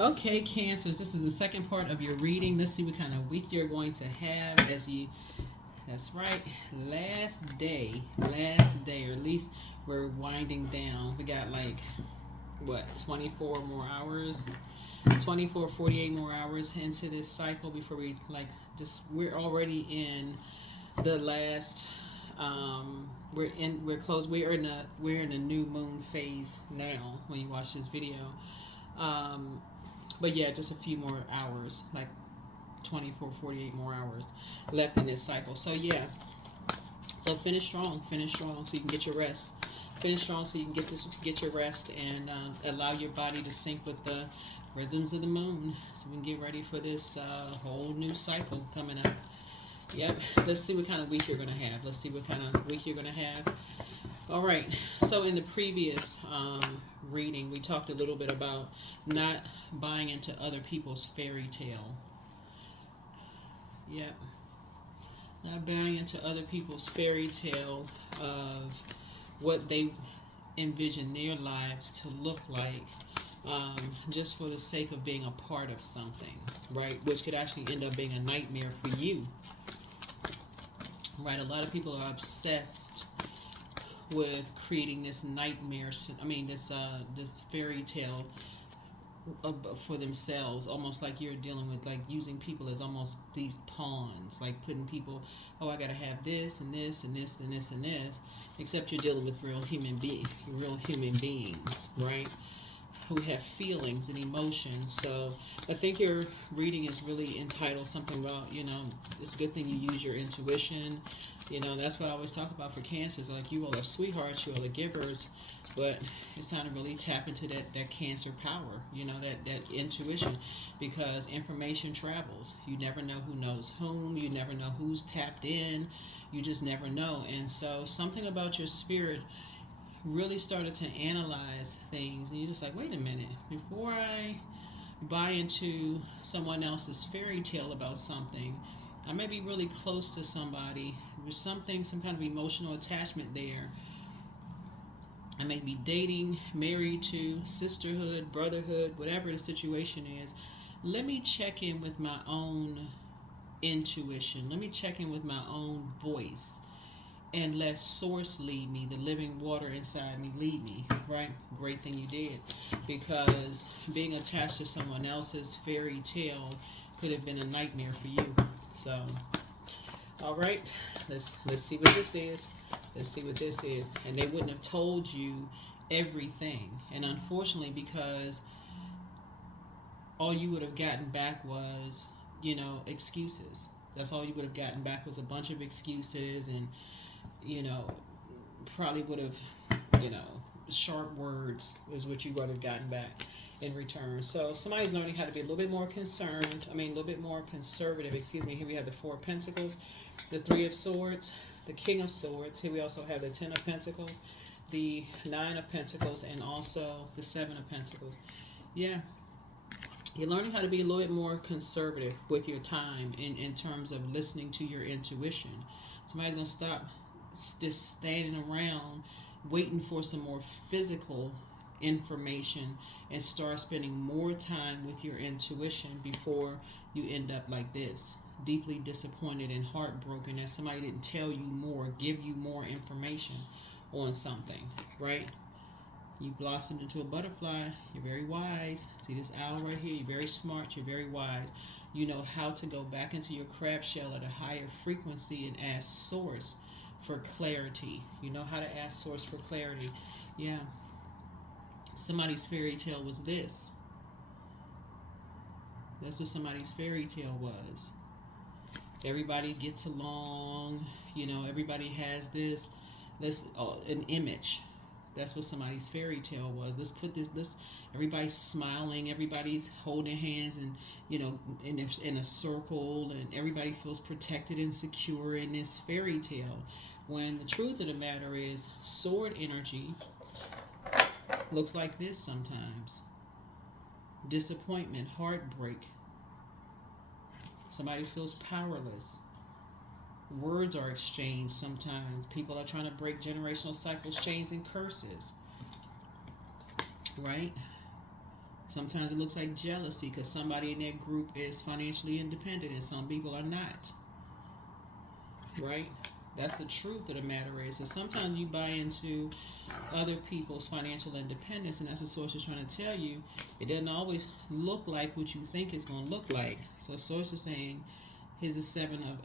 Okay, Cancers, this is the second part of your reading. Let's see what kind of week you're going to have as you. That's right, last day, or at least we're winding down. We got like, what, 24 more hours? 24, 48 more hours into this cycle before we, like, just, we're already in the last, we're close, we're in a new moon phase now when you watch this video. Um, but yeah, just a few more hours, like 24, 48 more hours left in this cycle. So yeah, so finish strong so you can get your rest. Finish strong so you can get your rest, and allow your body to sync with the rhythms of the moon, so we can get ready for this whole new cycle coming up. Yep. Let's see what kind of week you're gonna have. Let's see what kind of week you're gonna have. All right. So in the previous reading, we talked a little bit about not buying into other people's fairy tale. Yep. Not buying into other people's fairy tale of what they envision their lives to look like, just for the sake of being a part of something, right? Which could actually end up being a nightmare for you, right? A lot of people are obsessed with creating this nightmare. I mean, this fairy tale for themselves, almost like you're dealing with, like, using people as almost these pawns, like putting people, oh, I gotta have this and this and this and this and this, except you're dealing with real human beings, right? Who have feelings and emotions. So I think your reading is really entitled something about, it's a good thing you use your intuition. That's what I always talk about for Cancers. Like, you all are sweethearts, you all are givers, but it's time to really tap into that Cancer power, that intuition, because information travels. You never know who knows whom. You never know who's tapped in. You just never know. And so something about your spirit really started to analyze things, and you're just like, wait a minute, before I buy into someone else's fairy tale about something, I may be really close to somebody. There's some kind of emotional attachment there. I may be dating, married to, sisterhood, brotherhood, whatever the situation is. Let me check in with my own intuition. Let me check in with my own voice, and let source lead me, the living water inside me lead me, right? Great thing you did, because being attached to someone else's fairy tale could have been a nightmare for you. So, all right, let's see what this is. Let's see what this is. And they wouldn't have told you everything, and unfortunately, because all you would have gotten back was, excuses. That's all you would have gotten back, was a bunch of excuses, and you know, probably would have, sharp words is what you would have gotten back in return. So somebody's learning how to be a little bit more a little bit more conservative. Excuse me. Here we have the Four of Pentacles, the Three of Swords, the King of Swords. Here we also have the Ten of Pentacles, the Nine of Pentacles, and also the Seven of Pentacles. Yeah. You're learning how to be a little bit more conservative with your time in terms of listening to your intuition. Somebody's going to stop just standing around waiting for some more physical information and start spending more time with your intuition before you end up like this, deeply disappointed and heartbroken that somebody didn't tell you more, give you more information on something, right? You blossomed into a butterfly. You're very wise. See this owl right here? You're very smart. You're very wise. You know how to go back into your crab shell at a higher frequency and ask source for clarity. You know how to ask source for clarity. Yeah. Somebody's fairy tale was this. That's what somebody's fairy tale was. Everybody gets along. Everybody has this an image. That's what somebody's fairy tale was. Let's put this everybody's smiling, everybody's holding hands, and in a circle, and everybody feels protected and secure in this fairy tale. When the truth of the matter is, sword energy looks like this sometimes. Disappointment, heartbreak. Somebody feels powerless. Words are exchanged sometimes. People are trying to break generational cycles, chains, and curses. Right? Sometimes it looks like jealousy because somebody in that group is financially independent and some people are not. Right? That's the truth of the matter is. So sometimes you buy into other people's financial independence, and that's what source is trying to tell you. It doesn't always look like what you think it's going to look like. So source is saying, here's the seven of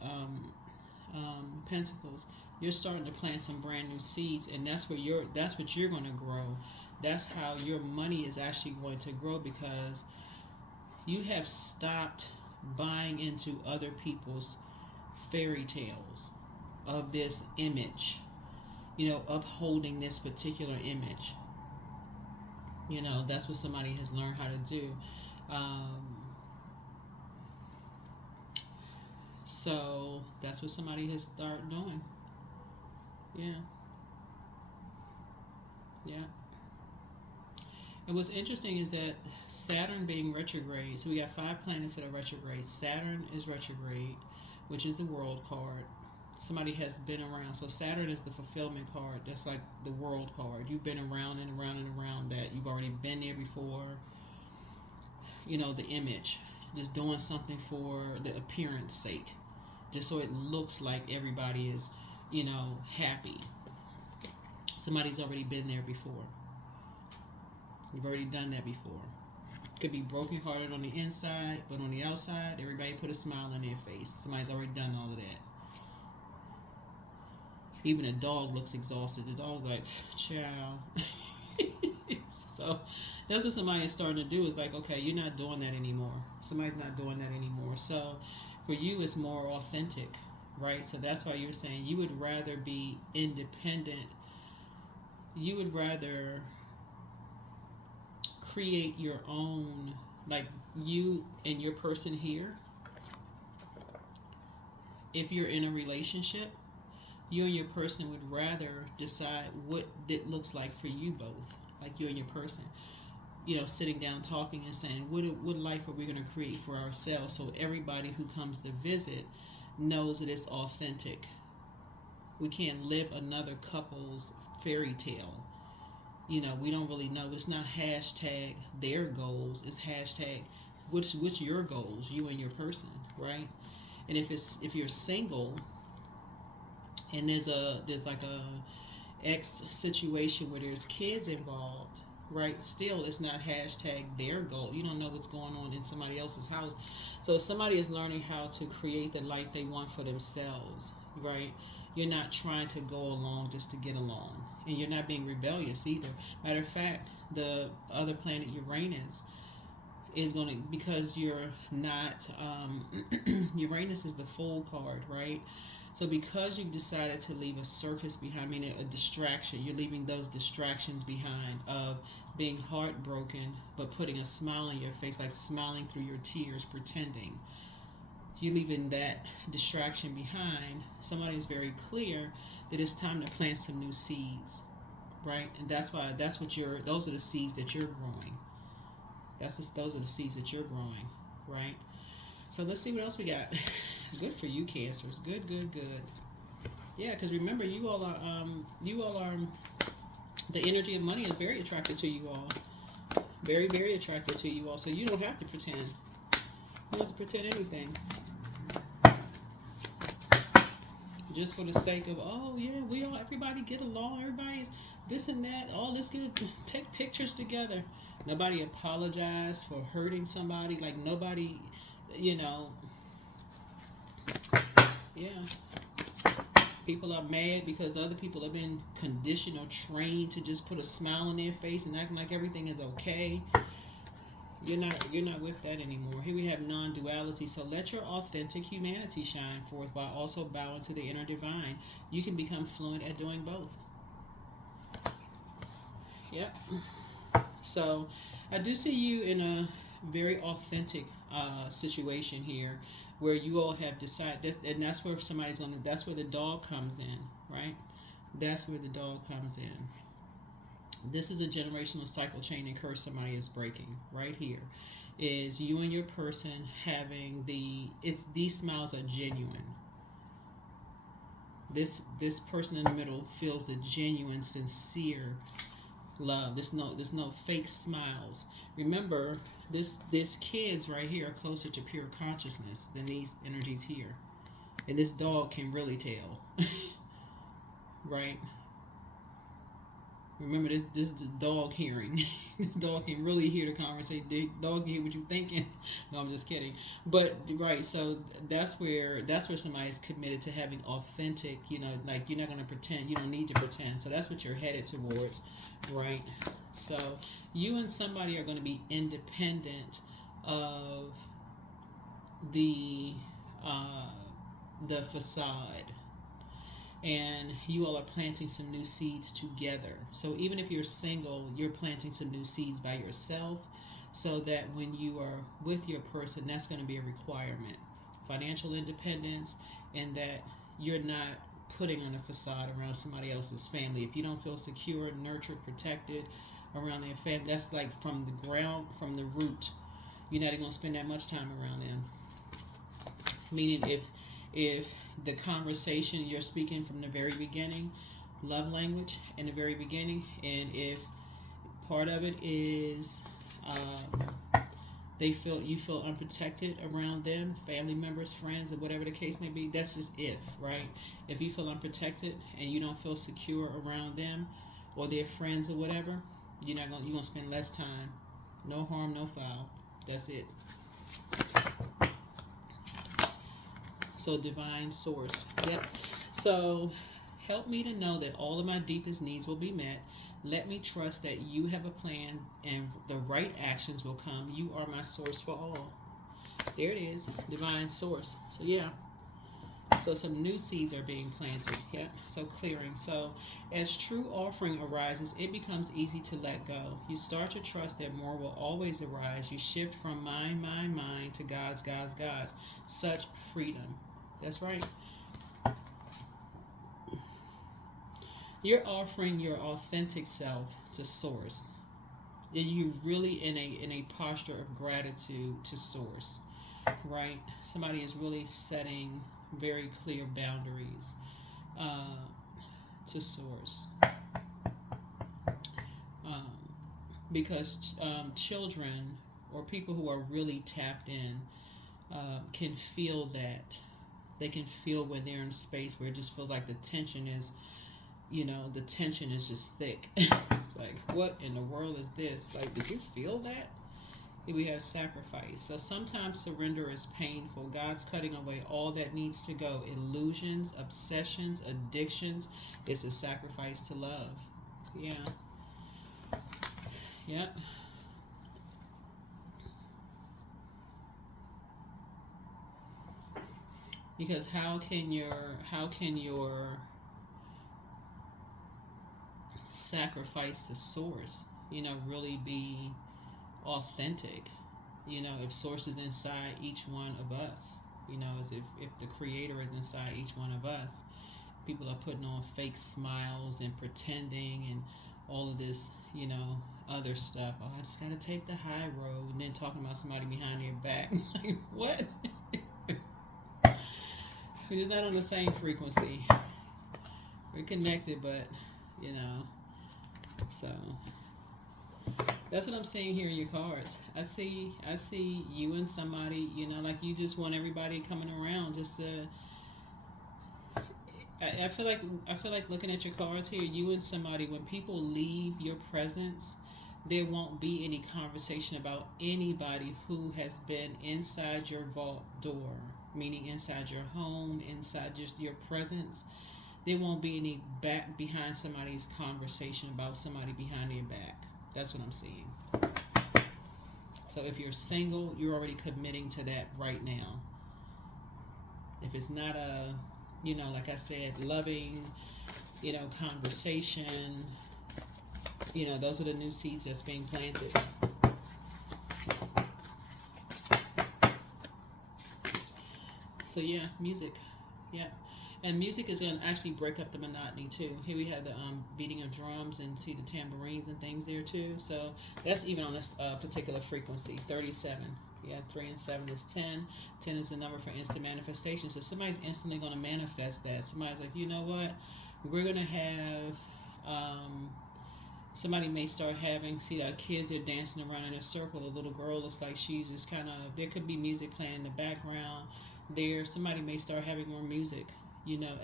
pentacles. You're starting to plant some brand new seeds, and that's what you're going to grow. That's how your money is actually going to grow, because you have stopped buying into other people's fairy tales of this image, upholding this particular image. That's what somebody has learned how to do. So that's what somebody has started doing. Yeah. Yeah. And what's interesting is that Saturn being retrograde, so we got 5 planets that are retrograde. Saturn is retrograde, which is the world card. Somebody has been around. So Saturn is the fulfillment card. That's like the world card. You've been around and around and around that. You've already been there before. The image. Just doing something for the appearance sake. Just so it looks like everybody is, happy. Somebody's already been there before. You've already done that before. Could be brokenhearted on the inside, but on the outside, everybody put a smile on their face. Somebody's already done all of that. Even a dog looks exhausted. The dog's like, child. So that's what somebody is starting to do. Is like, okay, you're not doing that anymore. Somebody's not doing that anymore. So for you, it's more authentic, right? So that's why you're saying you would rather be independent. You would rather create your own, like you and your person here. If you're in a relationship, you and your person would rather decide what it looks like for you both, like you and your person. Sitting down talking and saying, what life are we going to create for ourselves, so everybody who comes to visit knows that it's authentic. We can't live another couple's fairy tale. We don't really know. It's not hashtag their goals. It's hashtag what's your goals, you and your person, right? And if you're single and there's like a ex situation where there's kids involved, right? Still, it's not hashtag their goal. You don't know what's going on in somebody else's house. So if somebody is learning how to create the life they want for themselves, right? You're not trying to go along just to get along. And you're not being rebellious either. Matter of fact, the other planet, Uranus, is going to, because you're not, Uranus is the Fool card, right? So because you've decided to leave a circus behind, a distraction, you're leaving those distractions behind of being heartbroken, but putting a smile on your face, like smiling through your tears, pretending. You're leaving that distraction behind. Somebody is very clear that it's time to plant some new seeds, right? And those are the seeds that you're growing. Those are the seeds that you're growing, right? So let's see what else we got. Good for you, Cancers. Good. Yeah, because remember, you all are, the energy of money is very attracted to you all. Very, very attracted to you all. So you don't have to pretend. You don't have to pretend anything. Just for the sake of, everybody get along, everybody's this and that, let's take pictures together. Nobody apologized for hurting somebody, like nobody, yeah. People are mad because other people have been conditioned or trained to just put a smile on their face and acting like everything is okay. You're not with that anymore. Here we have non-duality. So let your authentic humanity shine forth while also bowing to the inner divine. You can become fluent at doing both. Yep. So I do see you in a very authentic situation here, where you all have decided, and that's where that's where the dog comes in, right? That's where the dog comes in. This is a generational cycle chain and curse somebody is breaking right here. Is you and your person having these smiles are genuine. This person in the middle feels the genuine, sincere love. There's no fake smiles. Remember, this kids right here are closer to pure consciousness than these energies here. And this dog can really tell. Right? Remember this dog hearing. This dog can really hear the conversation. The dog can hear what you're thinking. No, I'm just kidding. But right, so that's where somebody's committed to having authentic. Like you're not gonna pretend. You don't need to pretend. So that's what you're headed towards, right? So you and somebody are going to be independent of the uh, the facade, and you all are planting some new seeds together. So even if you're single, you're planting some new seeds by yourself, so that when you are with your person, that's going to be a requirement. Financial independence, and that you're not putting on a facade around somebody else's family. If you don't feel secure, nurtured, protected around their family, that's like from the ground, from the root. You're not even going to spend that much time around them. Meaning, if the conversation you're speaking from the very beginning, love language in the very beginning, and if part of it is you feel unprotected around them, family members, friends, or whatever the case may be, that's just right? If you feel unprotected and you don't feel secure around them or their friends or whatever, you're gonna spend less time. No harm, no foul. That's it. So divine source. Yep. So help me to know that all of my deepest needs will be met. Let me trust that you have a plan and the right actions will come. You are my source for all. There it is. Divine source. So yeah. So some new seeds are being planted. Yep. So clearing. So as true offering arises, it becomes easy to let go. You start to trust that more will always arise. You shift from mine, to God's, God's, God's. Such freedom. That's right. You're offering your authentic self to source. You're really in a posture of gratitude to source, right? Somebody is really setting very clear boundaries to source, um, because children or people who are really tapped in can feel that. They can feel when they're in a space where it just feels like the tension is just thick. It's like, what in the world is this? Like, did you feel that? We have sacrifice. So sometimes surrender is painful. God's cutting away all that needs to go. Illusions, obsessions, addictions. It's a sacrifice to love. Yeah. Yep. Because how can your sacrifice to source, really be authentic? If source is inside each one of us, as if the creator is inside each one of us, people are putting on fake smiles and pretending and all of this, other stuff. Oh, I just gotta take the high road, and then talking about somebody behind their back. Like, what? We're just not on the same frequency. We're connected, but so that's what I'm seeing here in your cards. I see you and somebody, like you just want everybody coming around just to. I feel like looking at your cards here, you and somebody, when people leave your presence, there won't be any conversation about anybody who has been inside your vault door, meaning inside your home, inside just your presence. There won't be any back behind somebody's conversation about somebody behind their back. That's what I'm seeing. So if you're single, you're already committing to that right now. If it's not a, like I said, loving, conversation, those are the new seeds that's being planted. So yeah, music. Yeah. And music is going to actually break up the monotony too. Here we have the beating of drums and see the tambourines and things there too. So that's even on this particular frequency, 37. Yeah, 3 and 7 is 10. 10 is the number for instant manifestation. So somebody's instantly going to manifest that. Somebody's like, you know what? We're going to have Somebody may start having, see that kids, they're dancing around in a circle. A little girl looks like she's just kind of, there could be music playing in the background there. Somebody may start having more music,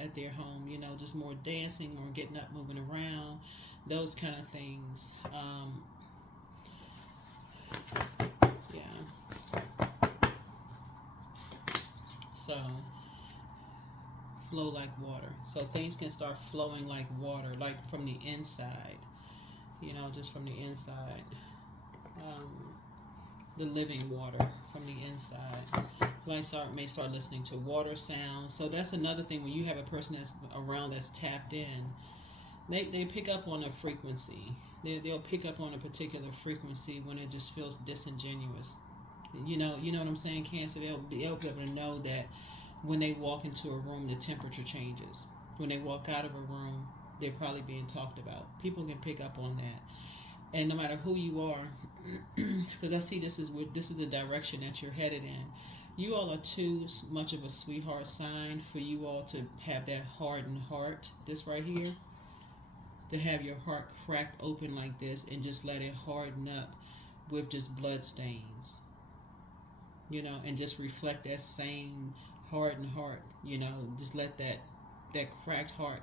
at their home, just more dancing or getting up, moving around, those kind of things. Yeah. So, flow like water. So things can start flowing like water, like from the inside, just from the inside. The living water from the inside. So may start listening to water sounds. So that's another thing, when you have a person that's around that's tapped in, they pick up on a frequency. They'll pick up on a particular frequency when it just feels disingenuous. You know what I'm saying, Cancer? They'll be able to know that when they walk into a room, the temperature changes. When they walk out of a room, they're probably being talked about. People can pick up on that. And no matter who you are, because I see this is the direction that you're headed in. You all are too much of a sweetheart sign for you all to have that hardened heart. This right here, to have your heart cracked open like this and just let it harden up with just blood stains. And just reflect that same hardened heart. Just let that cracked heart,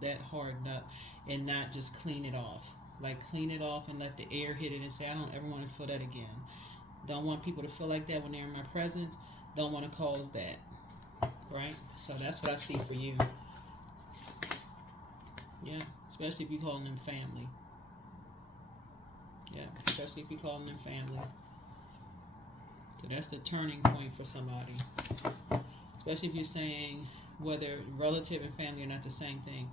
that harden up, and not just clean it off. Like, clean it off and let the air hit it and say, I don't ever want to feel that again. Don't want people to feel like that when they're in my presence. Don't want to cause that. Right? So that's what I see for you. Yeah. Especially if you're calling them family. Yeah. Especially if you're calling them family. So that's the turning point for somebody. Especially if you're saying whether relative and family are not the same thing.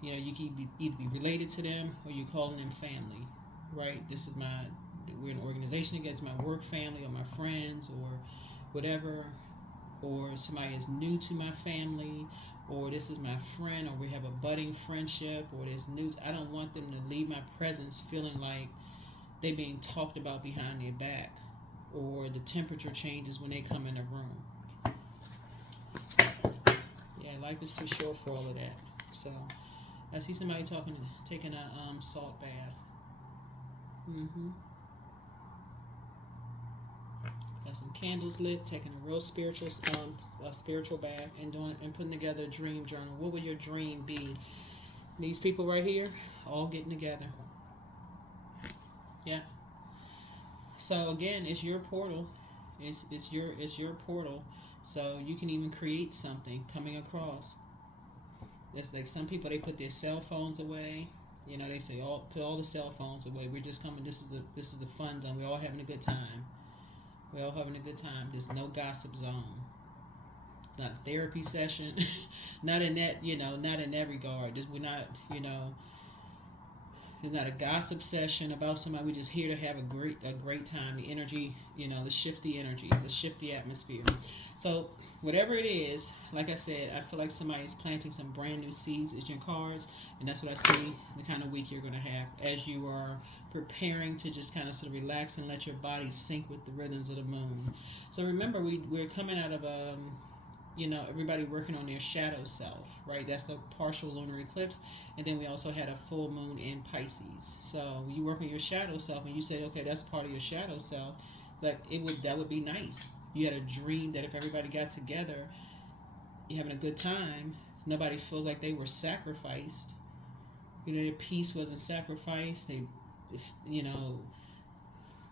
You can either be related to them or you're calling them family, right? We're an organization against my work family or my friends or whatever, or somebody is new to my family, or this is my friend, or we have a budding friendship, or there's news. I don't want them to leave my presence feeling like they're being talked about behind their back, or the temperature changes when they come in a room. Yeah, life is too short for all of that. So I see somebody taking a salt bath. Got some candles lit, taking a real spiritual bath, and putting together a dream journal. What would your dream be? These people right here, all getting together. Yeah. So again, it's your portal. It's your portal. So you can even create something coming across. It's like some people, they put their cell phones away. They say, put all the cell phones away. We're just coming. This is the fun zone. We're all having a good time. We're all having a good time. There's no gossip zone. Not a therapy session. Not in that, not in that regard. We're not, It's not a gossip session about somebody. We're just here to have a great time. The energy, let's shift the energy. Let's shift the atmosphere. So whatever it is, like I said, I feel like somebody is planting some brand new seeds in your cards, and that's what I see the kind of week you're going to have as you are preparing to just kind of sort of relax and let your body sync with the rhythms of the moon. So remember, we're coming out of everybody working on their shadow self, right? That's the partial lunar eclipse, and then we also had a full moon in Pisces. So you work on your shadow self, and you say, okay, that's part of your shadow self. It's like that would be nice. You had a dream that if everybody got together, you're having a good time. Nobody feels like they were sacrificed. Their peace wasn't sacrificed.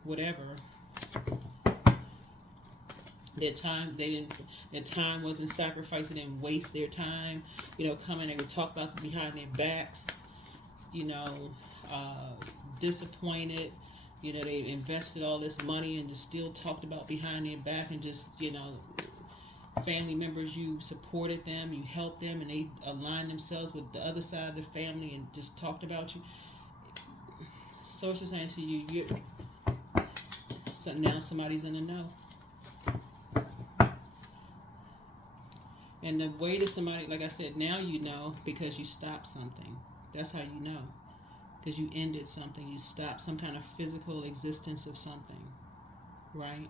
Whatever. Their time wasn't sacrificed. They didn't waste their time, coming. They would talk about behind their backs, disappointed. They invested all this money and just still talked about behind their back, and just, family members, you supported them, you helped them, and they aligned themselves with the other side of the family and just talked about you. Source is saying to you, so now somebody's in the know. And the way to somebody, like I said, now you know because you stopped something. That's how you know. Because you ended something. You stopped some kind of physical existence of something. Right?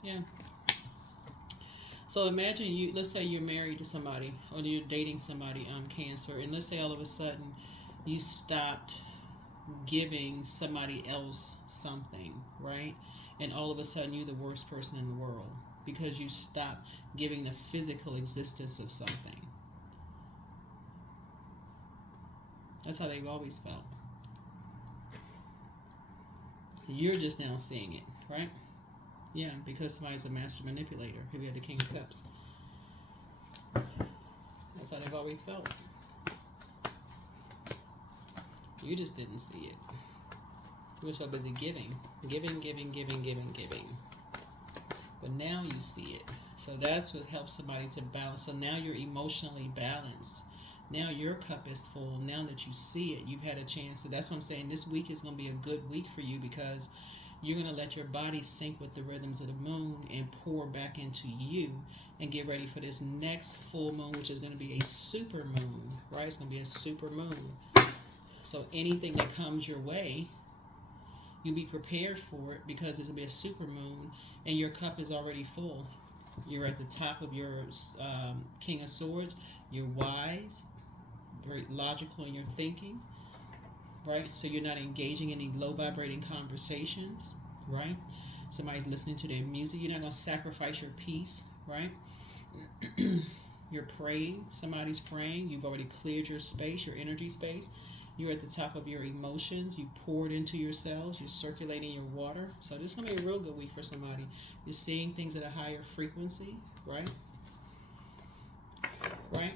Yeah. So imagine you. Let's say you're married to somebody, or you're dating somebody, Cancer, and let's say all of a sudden you stopped giving somebody else something, right? And all of a sudden you're the worst person in the world because you stopped giving the physical existence of something. That's how they've always felt. You're just now seeing it, right? Yeah, because somebody's a master manipulator. Here we have the King of Cups. That's how they've always felt. You just didn't see it. You were so busy giving. But now you see it. So that's what helps somebody to balance. So now you're emotionally balanced. Now your cup is full. Now that you see it, you've had a chance. So that's what I'm saying. This week is going to be a good week for you because you're going to let your body sync with the rhythms of the moon and pour back into you and get ready for this next full moon, which is going to be a super moon, right? It's going to be a super moon. So anything that comes your way, you be prepared for it because it's going to be a super moon and your cup is already full. You're at the top of your King of Swords. You're wise, very logical in your thinking, right? So you're not engaging in any low vibrating conversations, right? Somebody's listening to their music. You're not going to sacrifice your peace, right? You're praying. Somebody's praying. You've already cleared your space, your energy space. You're at the top of your emotions. You poured into yourselves. You're circulating your water. So this is going to be a real good week for somebody. You're seeing things at a higher frequency, right? Right?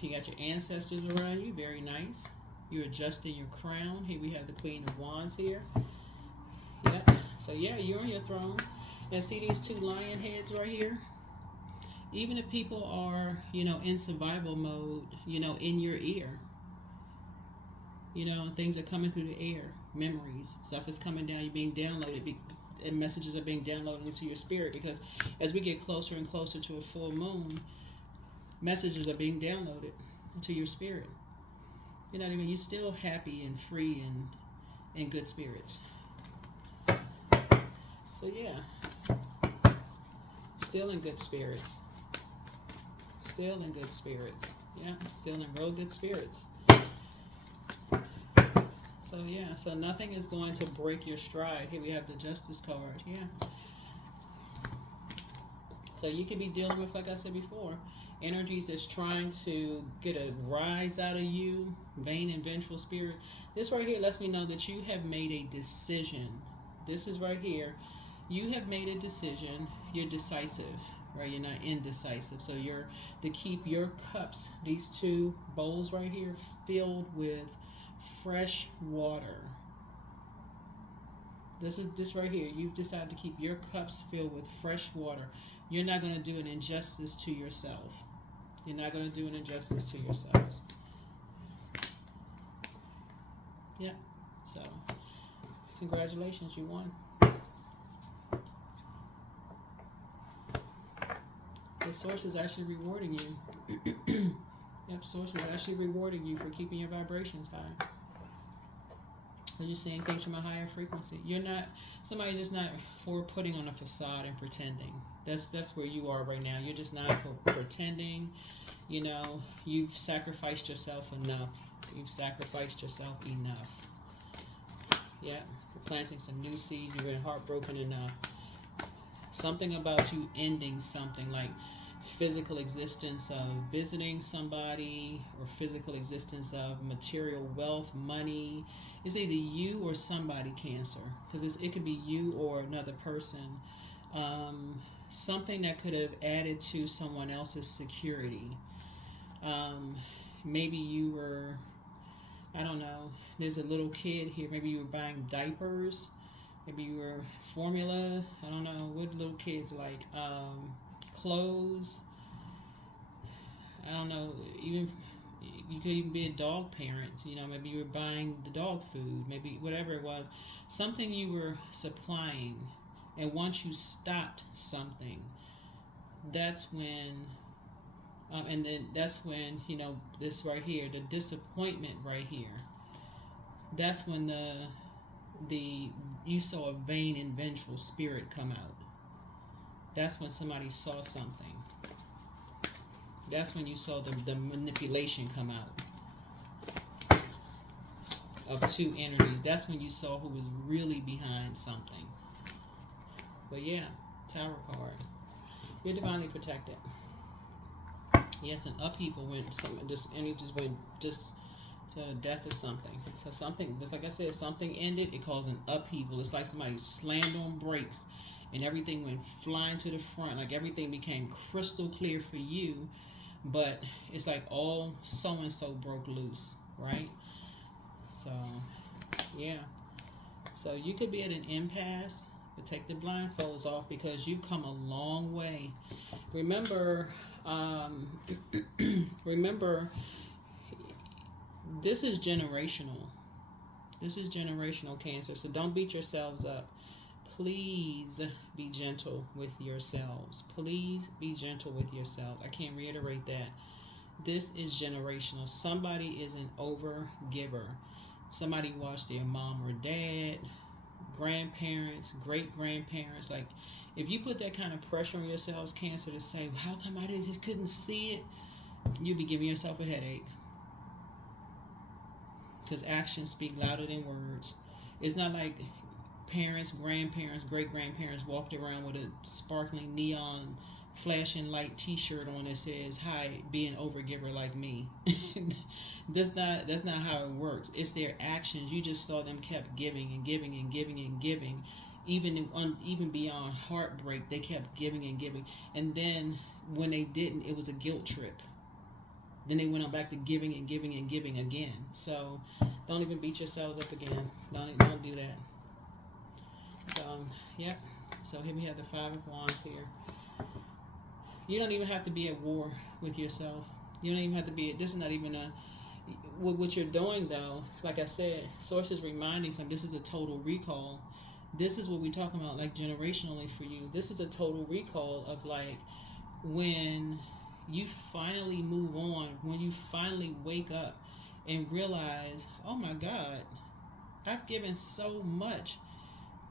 You got your ancestors around you. Very nice. You're adjusting your crown. Here we have the Queen of Wands here. Yep. So yeah, you're on your throne. And see these two lion heads right here? Even if people are, in survival mode, in your ear, things are coming through the air, memories, stuff is coming down, you're being downloaded, and messages are being downloaded into your spirit because as we get closer and closer to a full moon, messages are being downloaded into your spirit. You know what I mean? You're still happy and free and in good spirits. So yeah, still in good spirits. Still in good spirits. Yeah, still in real good spirits. So yeah, so nothing is going to break your stride. Here we have the Justice card. Yeah. So you could be dealing with, like I said before, energies that's trying to get a rise out of you, vain and vengeful spirit. This right here lets me know that you have made a decision. This is right here. You have made a decision. You're decisive. Right, you're not indecisive. So you're to keep your cups, these two bowls right here, filled with fresh water. This right here. You've decided to keep your cups filled with fresh water. You're not going to do an injustice to yourself. You're not going to do an injustice to yourselves. Yeah. So, congratulations, you won. The source is actually rewarding you. Yep, source is actually rewarding you for keeping your vibrations high. You're just seeing things from a higher frequency. Somebody's just not for putting on a facade and pretending. That's where you are right now. You're just not for pretending. You've sacrificed yourself enough. You've sacrificed yourself enough. Yeah, you're planting some new seeds. You've been heartbroken enough. Something about you ending something, like physical existence of visiting somebody or physical existence of material wealth, money. It's either you or somebody, Cancer, because it could be you or another person. Something that could have added to someone else's security. Maybe you were, I don't know, there's a little kid here. Maybe you were buying diapers. Maybe you were formula. I don't know what little kids like. Clothes. I don't know. Even you could even be a dog parent. Maybe you were buying the dog food. Maybe whatever it was, something you were supplying. And once you stopped something, that's when. And then that's when this right here, the disappointment right here. That's when you saw a vain and vengeful spirit come out. That's when somebody saw something. That's when you saw the manipulation come out of two energies. That's when you saw who was really behind something. But yeah, Tower card. You're divinely protected. Yes, an upheaval went some just and it just went just to death of something. So something just like I said, something ended, it caused an upheaval. It's like somebody slammed on brakes and everything went flying to the front. Like everything became crystal clear for you, but it's like all so and so broke loose, right? So yeah. So you could be at an impasse, but take the blindfolds off because you've come a long way. Remember, remember, this is generational. This is generational, Cancer. So don't beat yourselves up. Please be gentle with yourselves. Please be gentle with yourselves. I can't reiterate that. This is generational. Somebody is an over giver. Somebody watched their mom or dad, grandparents, great grandparents. Like, if you put that kind of pressure on yourselves, Cancer, to say, how come I just couldn't see it? You'd be giving yourself a headache. Because actions speak louder than words. It's not like parents, grandparents, great grandparents walked around with a sparkling neon flashing light t-shirt on that says, hi, be an overgiver like me. That's not how it works. It's their actions. You just saw them kept giving and giving and giving and giving. Even beyond heartbreak, they kept giving and giving. And then when they didn't, it was a guilt trip. Then they went on back to giving and giving and giving again. So don't even beat yourselves up again. Don't do that. So yeah. So here we have the Five of Wands here. You don't even have to be at war with yourself. You don't even have to be. This is not even a. What you're doing though, like I said, Source is reminding some. This is a total recall. This is what we're talking about, like generationally for you. This is a total recall of like when you finally move on, when you finally wake up and realize, oh my God, I've given so much.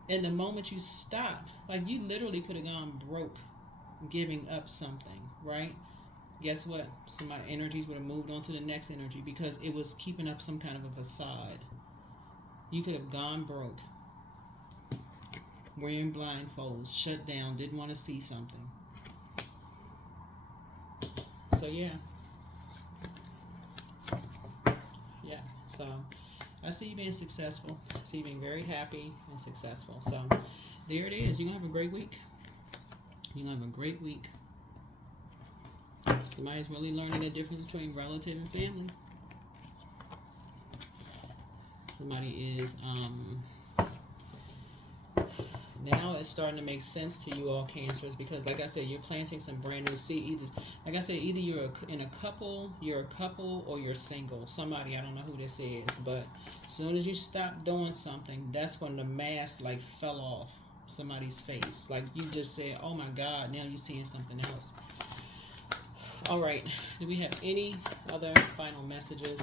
And the moment you stop, like you literally could have gone broke giving up something, right? Guess what? Some energies would have moved on to the next energy because it was keeping up some kind of a facade. You could have gone broke, wearing blindfolds, shut down, didn't want to see something. So yeah. So I see you being successful. I see you being very happy and successful. So there it is. You're going to have a great week. You're going to have a great week. Somebody's really learning the difference between relative and family. Somebody is now it's starting to make sense to you all, Cancers, because like I said, you're planting some brand new seeds. Like I said, either you're in a couple, or you're single. Somebody, I don't know who this is, but as soon as you stop doing something, that's when the mask like fell off somebody's face. Like you just said, oh my God, now you're seeing something else. All right, do we have any other final messages?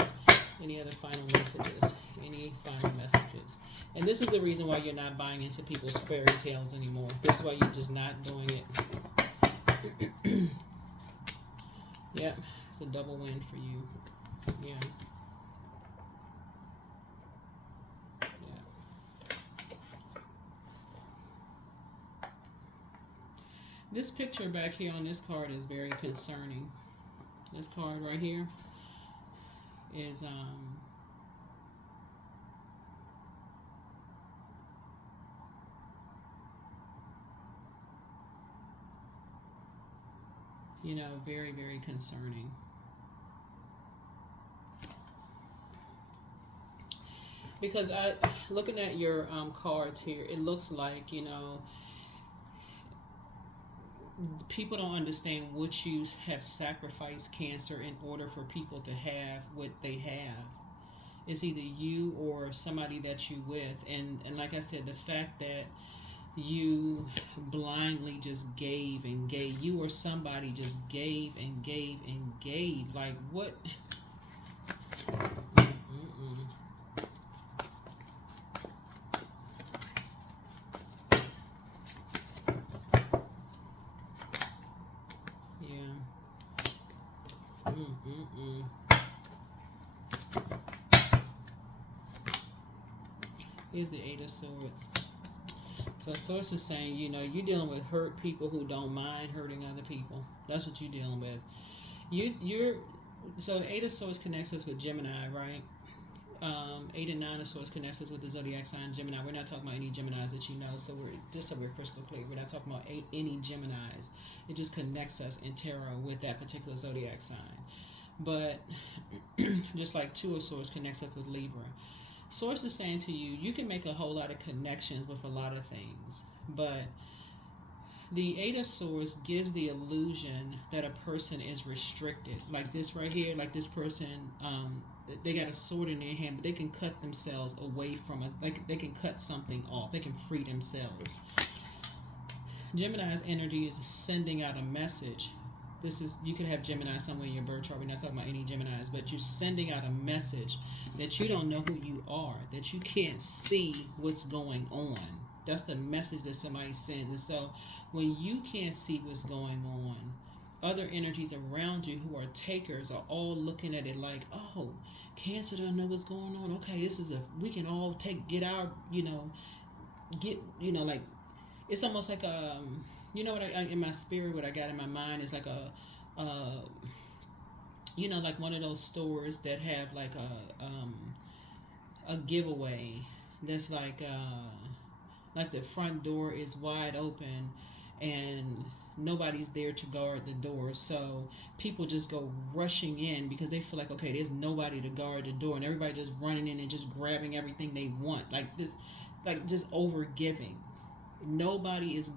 Any other final messages? Any final messages? And this is the reason why you're not buying into people's fairy tales anymore. This is why you're just not doing it. Yep, it's a double win for you. Yeah. This picture back here on this card is very concerning. This card right here is very, very concerning. Because looking at your cards here, it looks like, people don't understand what you have sacrificed, Cancer, in order for people to have what they have. It's either you or somebody that you with. And like I said, the fact that you blindly just gave and gave. You or somebody just gave and gave and gave. Like, what? Here's the Eight of Swords. So Source is saying, you're dealing with hurt people who don't mind hurting other people. That's what you're dealing with. So the Eight of Swords connects us with Gemini, right? 8 and 9 of Swords connects us with the Zodiac sign Gemini. We're not talking about any Geminis that you know, so we're crystal clear. We're not talking about any Geminis. It just connects us in tarot with that particular Zodiac sign. But just like 2 of Swords connects us with Libra. Source is saying to you, you can make a whole lot of connections with a lot of things, but the Eight of Swords gives the illusion that a person is restricted. Like this right here, like this person, they got a sword in their hand, but they can cut themselves away from it. Like they can cut something off. They can free themselves. Gemini's energy is sending out a message. You could have Gemini somewhere in your birth chart. We're not talking about any Geminis, but you're sending out a message that you don't know who you are, that you can't see what's going on. That's the message that somebody sends. And so when you can't see what's going on, other energies around you who are takers are all looking at it like, oh, Cancer don't know what's going on. Okay, we can all get our, like, it's almost like what in my spirit, what I got in my mind is like like one of those stores that have like a giveaway that's like the front door is wide open and nobody's there to guard the door, so people just go rushing in because they feel like, okay, there's nobody to guard the door, and everybody just running in and just grabbing everything they want, like this, like just over giving. Nobody is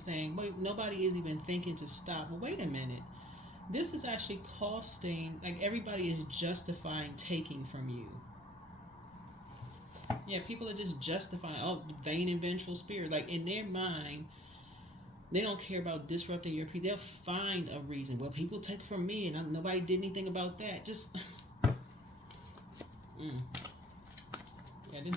saying, wait, nobody is even thinking to stop. Well, wait a minute. This is actually costing, like everybody is justifying taking from you. Yeah, people are just justifying, vain and vengeful spirit. Like in their mind, they don't care about disrupting your peace. They'll find a reason. Well, people take from me and nobody did anything about that. Just, yeah,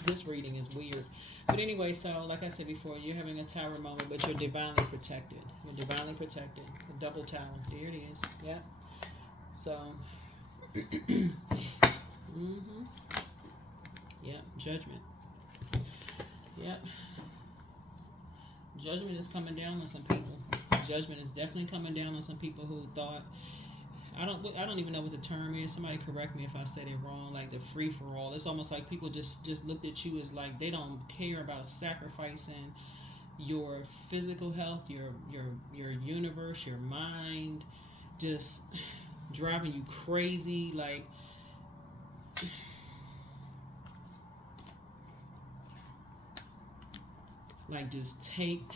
this reading is weird. But anyway, so like I said before, you're having a tower moment, but you're divinely protected. You're divinely protected. A double tower. There it is. Yep. So, Yep. Judgment. Yep. Judgment is coming down on some people. Judgment is definitely coming down on some people who thought, I don't even know what the term is. Somebody correct me if I said it wrong. Like the free for all. It's almost like people just looked at you as like they don't care about sacrificing your physical health, your universe, your mind, just driving you crazy. Like just take.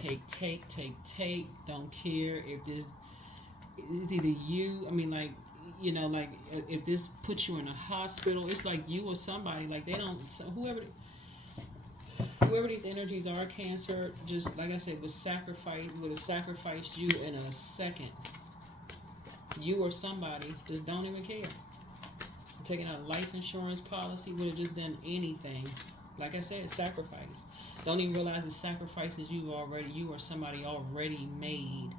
Don't care if this. It's either you. I mean, like if this puts you in a hospital, it's like you or somebody. Like they don't. So whoever these energies are, Cancer, just like I said, would have sacrificed you in a second. You or somebody just don't even care. Taking out a life insurance policy would have just done anything. Like I said, sacrifice. Don't even realize the sacrifices you or somebody already made.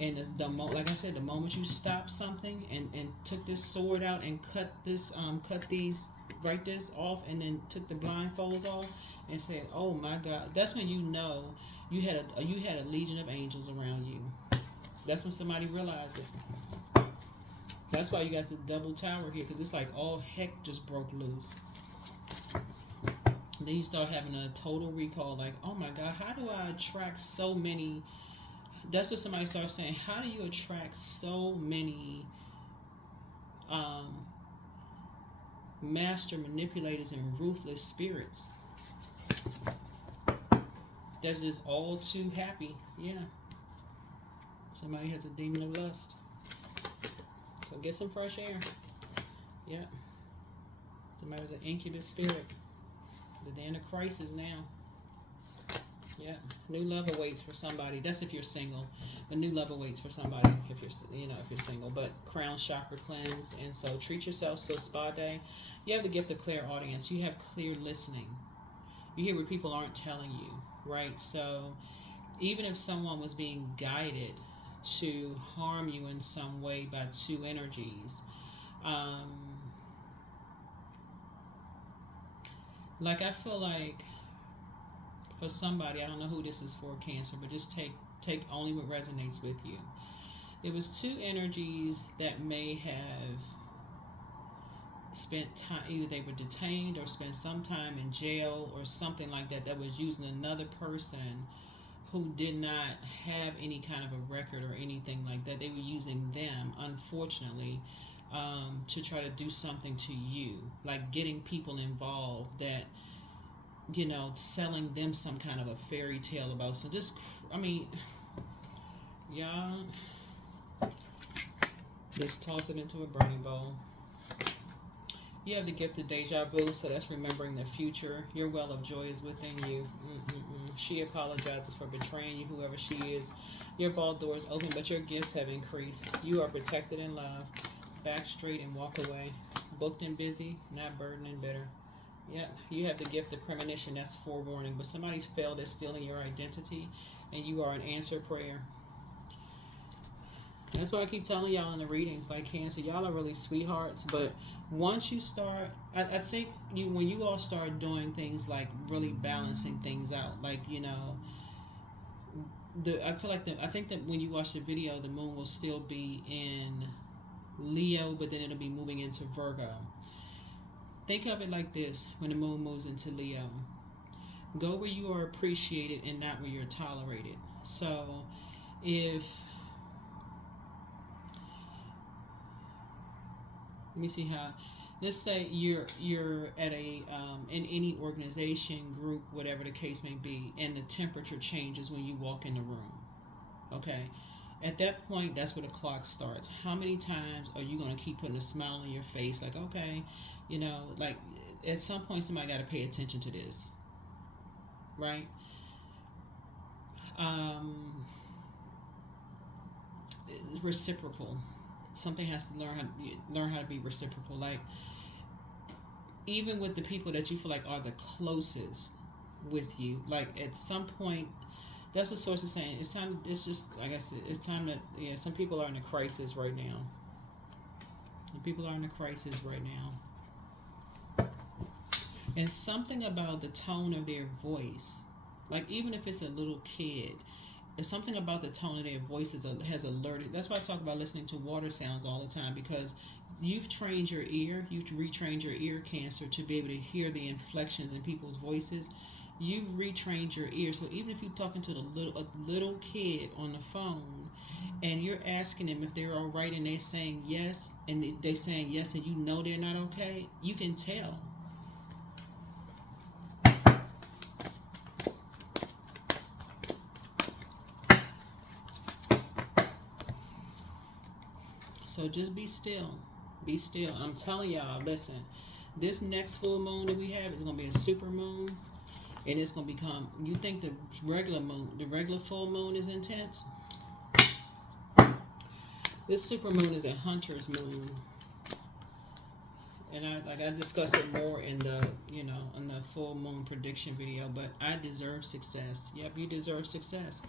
And like I said, the moment you stop something and took this sword out and cut this off, and then took the blindfolds off and said, "Oh my God," that's when you know you had a legion of angels around you. That's when somebody realized it. That's why you got the double tower here, because it's like all heck just broke loose. Then you start having a total recall, like, oh my God, how do I attract so many? That's what somebody starts saying. How do you attract so many master manipulators and ruthless spirits? They're just all too happy. Yeah. Somebody has a demon of lust. So get some fresh air. Yeah. Somebody has an incubus spirit. But they're in a crisis now. Yeah, new love awaits for somebody. That's if you're single. But new love awaits for somebody if you're single. But crown chakra cleanse, and so treat yourselves to a spa day. You have the gift of clairaudience. You have clear listening. You hear what people aren't telling you, right? So even if someone was being guided to harm you in some way by two energies, like I feel like for somebody. I don't know who this is for, Cancer, but just take only what resonates with you. There was two energies that may have spent time, either they were detained or spent some time in jail or something like that, that was using another person who did not have any kind of a record or anything like that. They were using them, unfortunately, to try to do something to you, like getting people involved that, selling them some kind of a fairy tale about. So this, y'all, just toss it into a burning bowl. You have the gift of deja vu, so that's remembering the future. Your well of joy is within you. She apologizes for betraying you, whoever she is. Your vault door is open, but your gifts have increased. You are protected in love. Back straight and walk away. Booked and busy, not burdened and bitter. Yep, you have the gift of premonition. That's forewarning. But somebody's failed at stealing your identity, and you are an answered prayer. That's why I keep telling y'all in the readings, like Cancer, y'all are really sweethearts. But once you start, I think when you all start doing things like really balancing things out, like I think that when you watch the video, the moon will still be in Leo, but then it'll be moving into Virgo. Think of it like this: when the moon moves into Leo, go where you are appreciated and not where you're tolerated. So if let me see how. Let's say you're at a in any organization, group, whatever the case may be, and the temperature changes when you walk in the room. Okay, at that point, that's where the clock starts. How many times are you going to keep putting a smile on your face? Like, okay, like at some point somebody got to pay attention to this, right? Reciprocal. Something has to learn how to be reciprocal. Like even with the people that you feel like are the closest with you, like at some point, that's what Source is saying. It's time. It's just like I said. It's time that some people are in a crisis right now. And people are in a crisis right now. And something about the tone of their voice, like even if it's a little kid, there's something about the tone of their voices has alerted. That's why I talk about listening to water sounds all the time, because you've trained your ear, you've retrained your ear, Cancer, to be able to hear the inflections in people's voices. You've retrained your ear. So even if you're talking to a little kid on the phone and you're asking them if they're all right and they're saying yes, and they're saying yes and they're not okay, you can tell. So just be still. Be still. I'm telling y'all, listen, this next full moon that we have is going to be a super moon. And it's going to become, you think the regular full moon is intense? This super moon is a hunter's moon. And I discuss it more in the, in the full moon prediction video, but I deserve success. Yep, you deserve success.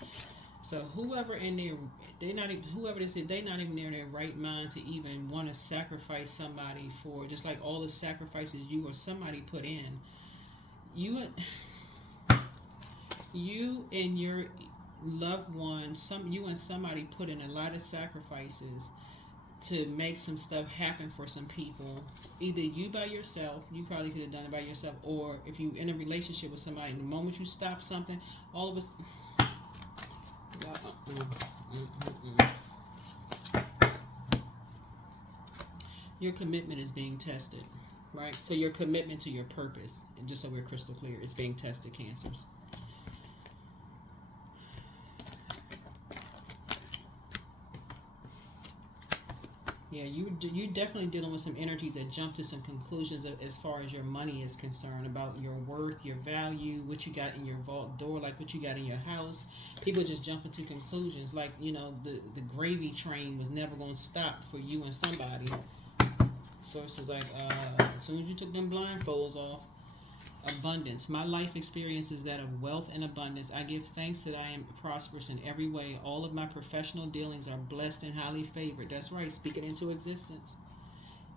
So whoever in there, they're not even in their right mind to even want to sacrifice somebody for, just like all the sacrifices you or somebody put in. You and your loved one, you and somebody put in a lot of sacrifices to make some stuff happen for some people. Either you by yourself, you probably could have done it by yourself, or if you in a relationship with somebody, the moment you stop something, all of us. Your commitment is being tested, right? So your commitment to your purpose, and just so we're crystal clear, is being tested, Cancers. Yeah, you definitely dealing with some energies that jump to some conclusions as far as your money is concerned, about your worth, your value, what you got in your vault door, like what you got in your house. People just jumping to conclusions, like the gravy train was never going to stop for you and somebody. Source is like, as soon as you took them blindfolds off. Abundance. My life experience is that of wealth and abundance. I give thanks that I am prosperous in every way. All of my professional dealings are blessed and highly favored. That's right. Speak it into existence.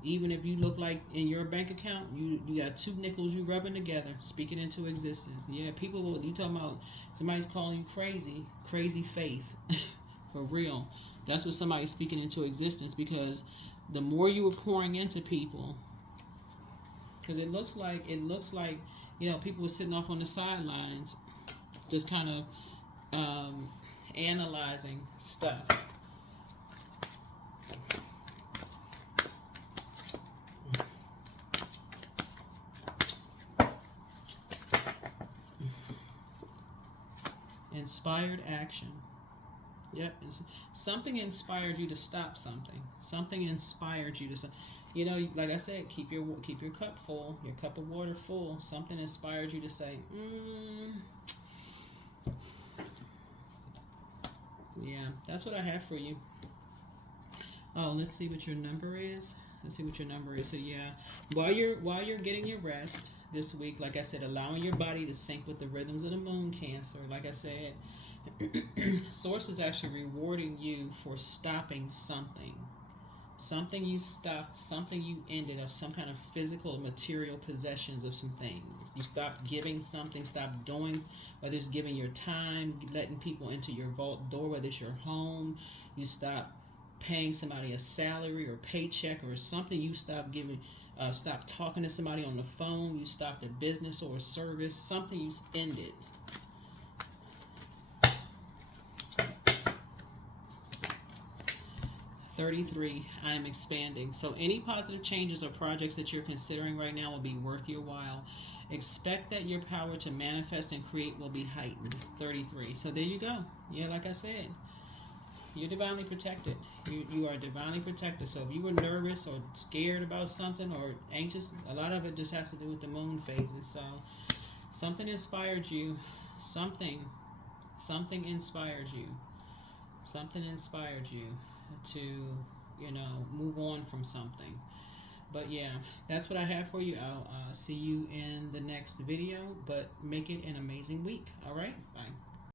Even if you look like in your bank account, you got two nickels you rubbing together, speaking into existence. Yeah, people will. You talking about somebody's calling you crazy, crazy faith, for real. That's what somebody's speaking into existence, because the more you were pouring into people, because it looks like people were sitting off on the sidelines, just kind of analyzing stuff. Inspired action. Yep. Something inspired you to stop something. Something inspired you to. Like I said, keep your cup full, your cup of water full. Something inspired you to say, yeah, that's what I have for you. Oh, let's see what your number is. So yeah, while you're getting your rest this week, like I said, allowing your body to sync with the rhythms of the moon Cancer. Like I said, Source is actually rewarding you for stopping something. Something you stopped, something you ended, of some kind of physical or material possessions of some things. You stopped giving something, stopped doing, whether it's giving your time, letting people into your vault door, whether it's your home. You stop paying somebody a salary or paycheck or something. You stop giving, stop talking to somebody on the phone. You stopped a business or a service. Something you ended. $33. I am expanding. So any positive changes or projects that you're considering right now will be worth your while. Expect that your power to manifest and create will be heightened. 33. So there you go. Yeah, like I said, you're divinely protected. You are divinely protected. So if you were nervous or scared about something or anxious, a lot of it just has to do with the moon phases. So something inspired you. Something inspired you. Something inspired you to, move on from something. But yeah, that's what I have for you. I'll see you in the next video, but make it an amazing week. All right? Bye.